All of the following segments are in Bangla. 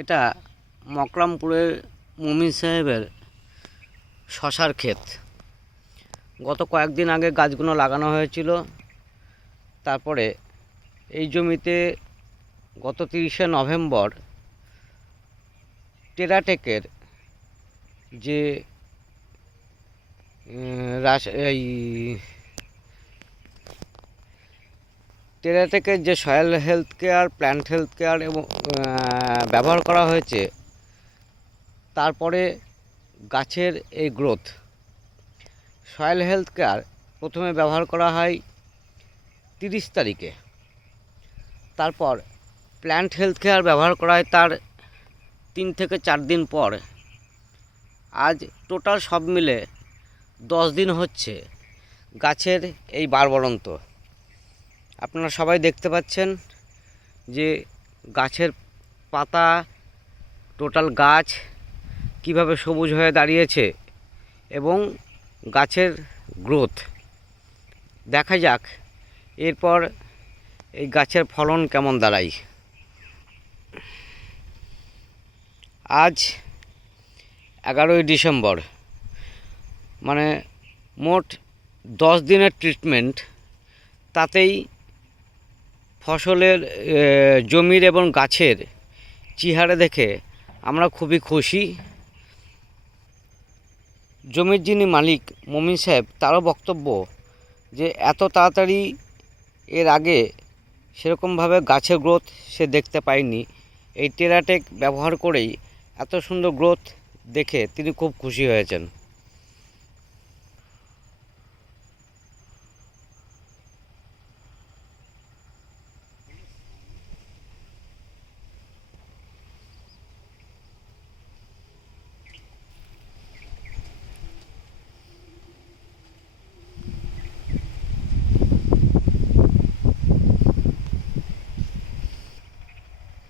এটা মকরমপুরের মুমিন সাহেবের শশার ক্ষেত। গত কয়েকদিন আগে গাছগুলো লাগানো হয়েছিল। তারপরে এই জমিতে গত 30শে নভেম্বর টেরাটেকের যে এই টেরাটেকের যে soil health care, plant health care এবং ব্যবহার করা হয়েছে, তারপরে গাছের এই গ্রোথ। সয়েল হেলথ কেয়ার প্রথমে ব্যবহার করা হয় 30 তারিখে, তারপর প্ল্যান্ট হেলথ কেয়ার ব্যবহার করা হয় তার 3 থেকে 4 দিন পর। আজ টোটাল সব মিলে 10 দিন হচ্ছে গাছের এই বাড়বড়ন্ত। আপনারা সবাই দেখতে পাচ্ছেন যে গাছের পাতা, টোটাল গাছ কিভাবে সবুজ হয়ে দাঁড়িয়েছে এবং গাছের গ্রোথ। দেখা যাক এরপর এই গাছের ফলন কেমন দাঁড়ায়। আজ 11ই ডিসেম্বর, মানে মোট 10 দিনের ট্রিটমেন্ট। তাতেই ফসলের জমির এবং গাছের চেহারা দেখে আমরা খুবই খুশি। জমির যিনি মালিক মমিন সাহেব, তারও বক্তব্য যে এত তাড়াতাড়ি এর আগে সেরকমভাবে গাছের গ্রোথ সে দেখতে পায়নি। এই টেরাটেক ব্যবহার করেই এত সুন্দর গ্রোথ দেখে তিনি খুব খুশি হয়েছেন।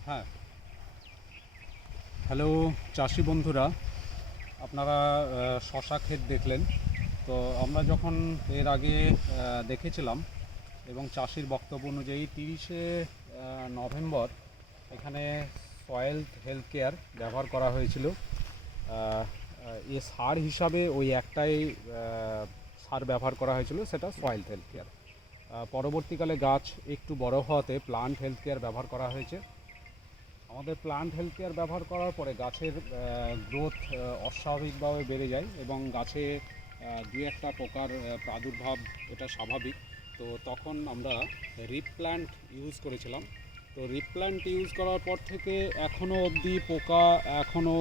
হ্যাঁ, হ্যালো চাষি বন্ধুরা, আপনারা শশা ক্ষেত দেখলেন। তো আমরা যখন এর আগে দেখেছিলাম এবং চাষির বক্তব্য অনুযায়ী 30শে নভেম্বর এখানে সয়েল হেলথ কেয়ার ব্যবহার করা হয়েছিল। এ সার হিসাবে ওই একটাই সার ব্যবহার করা হয়েছিল, সেটা সয়েল হেলথ কেয়ার। পরবর্তীকালে গাছ একটু বড় হওয়াতে প্লান্ট হেলথ কেয়ার ব্যবহার করা হয়েছে। আমাদের প্লান্ট হেলথ কেয়ার ব্যবহার করার পরে গাছের গ্রোথ অস্বাভাবিকভাবে বেড়ে যায় এবং গাছে দু একটা পোকার প্রাদুর্ভাব, এটা স্বাভাবিক। তো তখন আমরা রিপ্ল্যান্ট ইউজ করেছিলাম। তো রিপ্ল্যান্ট ইউজ করার পর থেকে এখনও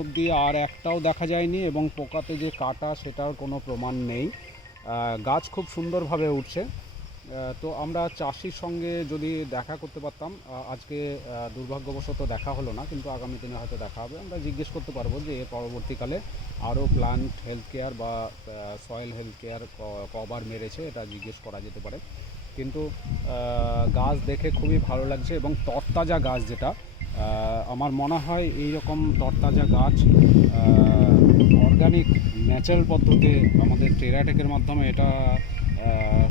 অবধি আর একটাও দেখা যায়নি এবং পোকাতে যে কাটা সেটার কোনো প্রমাণ নেই। গাছ খুব সুন্দরভাবে উঠছে। তো আমরা চাষির সঙ্গে যদি দেখা করতে পারতাম, আজকে দুর্ভাগ্যবশত দেখা হলো না, কিন্তু আগামী দিনে হয়তো দেখা হবে। আমরা জিজ্ঞেস করতে পারবো যে এর পরবর্তীকালে আরও প্লান্ট হেলথ কেয়ার বা সয়েল হেলথ কেয়ার কবার মেরেছে, এটা জিজ্ঞেস করা যেতে পারে। কিন্তু গাছ দেখে খুবই ভালো লাগছে এবং তরতাজা গাছ, যেটা আমার মনে হয় এই রকম তরতাজা গাছ অর্গানিক ন্যাচারাল পদ্ধতিতে আমাদের টেরাটেকের মাধ্যমে, এটা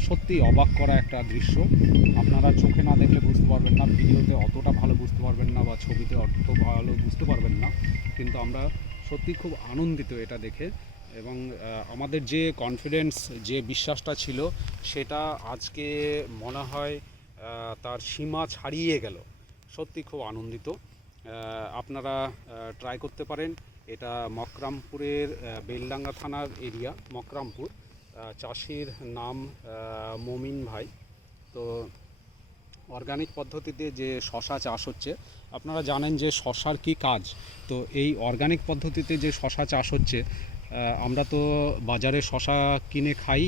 সত্যি অবাক করা একটা দৃশ্য। আপনারা চোখে না দেখলে বুঝতে পারবেন না, ভিডিওতে অতটা ভালো বুঝতে পারবেন না বা ছবিতে অত ভালো বুঝতে পারবেন না, কিন্তু আমরা সত্যি খুব আনন্দিত এটা দেখে। এবং আমাদের যে কনফিডেন্স, যে বিশ্বাসটা ছিল, সেটা আজকে মনে হয় তার সীমা ছাড়িয়ে গেল। সত্যি খুব আনন্দিত। আপনারা ট্রাই করতে পারেন। এটা মকরমপুরের বেলডাঙ্গা থানার এরিয়া, মকরমপুর। চাষির নাম মমিন ভাই। তো অর্গানিক পদ্ধতিতে যে শশা চাষ হচ্ছে, আপনারা জানেন যে শশার কি কাজ। তো এই অর্গানিক পদ্ধতিতে যে শশা চাষ হচ্ছে, আমরা তো বাজারে শশা কিনে খাই,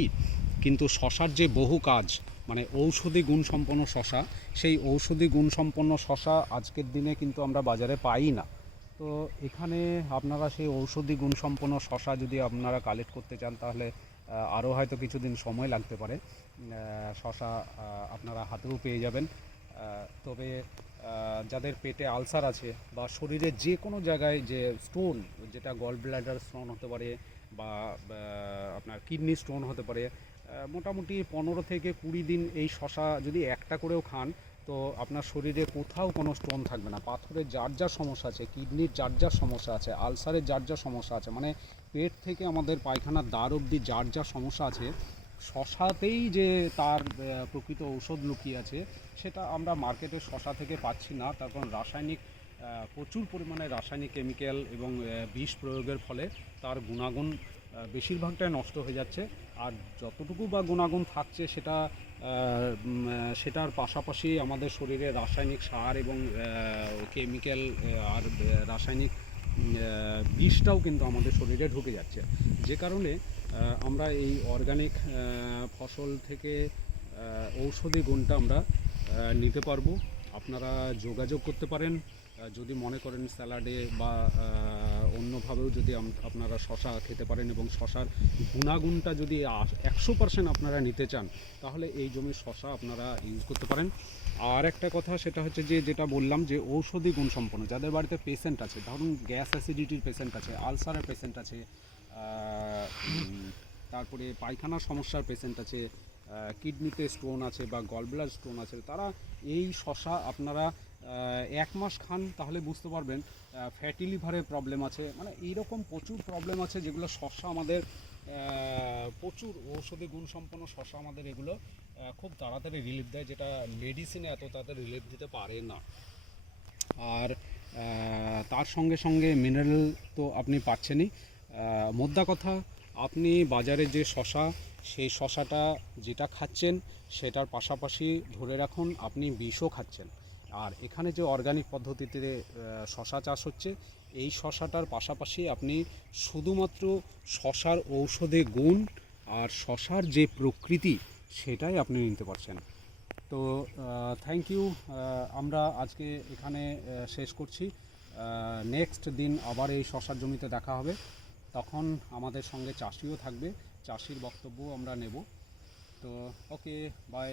কিন্তু শশার যে বহু কাজ, মানে ঔষধি গুণসম্পন্ন শশা, সেই ঔষধি গুণসম্পন্ন শশা আজকের দিনে কিন্তু আমরা বাজারে পাই না। তো এখানে আপনারা সেই ঔষধি গুণসম্পন্ন শশা যদি আপনারা কালেক্ট করতে চান, তাহলে আরও হয়তো কিছুদিন সময় লাগতে পারে। শশা আপনারা হাতেও পেয়ে যাবেন। তবে যাদের পেটে আলসার আছে বা শরীরের যে কোনো জায়গায় যে স্টোন, যেটা গল ব্লাডার স্টোন হতে পারে বা আপনার কিডনি স্টোন হতে পারে, মোটামুটি 15 থেকে 20 দিন এই শশা যদি একটা করেও খান, তো তো আপনার শরীরে কোথাও কোনো স্টোন থাকবে না। পাথরের যার যা সমস্যা আছে, কিডনির যার যা সমস্যা আছে, আলসারের যার যা সমস্যা আছে, মানে পেট থেকে আমাদের পায়খানার দ্বার অবধি যার যা সমস্যা আছে, শশাতেই যে তার প্রকৃত ঔষধ লুকিয়ে আছে সেটা আমরা মার্কেটে শশা থেকে পাচ্ছি না। তার কারণ রাসায়নিক প্রচুর পরিমাণে রাসায়নিক কেমিক্যাল এবং বিষ প্রয়োগের ফলে তার গুণাগুণ বেশিরভাগটাই নষ্ট হয়ে যাচ্ছে। আর যতটুকু বা গুণাগুণ থাকছে সেটার পাশাপাশি আমাদের শরীরে রাসায়নিক সার এবং কেমিক্যাল আর রাসায়নিক বিষটাও কিন্তু আমাদের শরীরে ঢুকে যাচ্ছে, যে কারণে আমরা এই অর্গানিক ফসল থেকে ঔষধি গুণটা আমরা নিতে পারবো। আপনারা যোগাযোগ করতে পারেন যদি মনে করেন স্যালাডে বা অন্যভাবেও যদি আপনারা শশা খেতে পারেন এবং শশার গুণাগুণটা যদি 100% আপনারা নিতে চান, তাহলে এই জমির শশা আপনারা ইউজ করতে পারেন। আর একটা কথা সেটা হচ্ছে যেটা বললাম যে ঔষধি গুণসম্পন্ন, যাদের বাড়িতে পেশেন্ট আছে, ধরুন গ্যাস অ্যাসিডিটির পেশেন্ট আছে, আলসারের পেশেন্ট আছে, তারপরে পায়খানার সমস্যার পেশেন্ট আছে, কিডনিতে স্টোন আছে বা গলব্লাডার স্টোন আছে, তারা এই শশা আপনারা 1 মাস খান, তাহলে বুঝতে পারবেন। ফ্যাটি লিভারের প্রবলেম আছে, মানে এইরকম প্রচুর প্রবলেম আছে যেগুলো শশা আমাদের প্রচুর ঔষধি গুণসম্পন্ন শশা আমাদের এগুলো খুব তাড়াতাড়ি রিলিফ দেয়, যেটা মেডিসিনে এত তাড়াতাড়ি রিলিফ দিতে পারে না। আর তার সঙ্গে সঙ্গে মিনারেল তো আপনি পাচ্ছেনই। মোদ্দা কথা, আপনি বাজারে যে শশা, সেই শশাটা যেটা খাচ্ছেন সেটার পাশাপাশি ধরে রাখুন আপনি বিষও খাচ্ছেন। আর এখানে যে অর্গানিক পদ্ধতিতে শশা চাষ হচ্ছে, এই শশাটার পাশাপাশি আপনি শুধুমাত্র শশার ঔষধি গুণ আর শশার যে প্রকৃতি সেটাই আপনি নিতে পারছেন। তো থ্যাংক ইউ। আমরা আজকে এখানে শেষ করছি। নেক্সট দিন আবার এই শশার জমিতে দেখা হবে, তখন আমাদের সঙ্গে চাষিও থাকবে, চাষির বক্তব্য আমরা নেব। তো ওকে, বাই।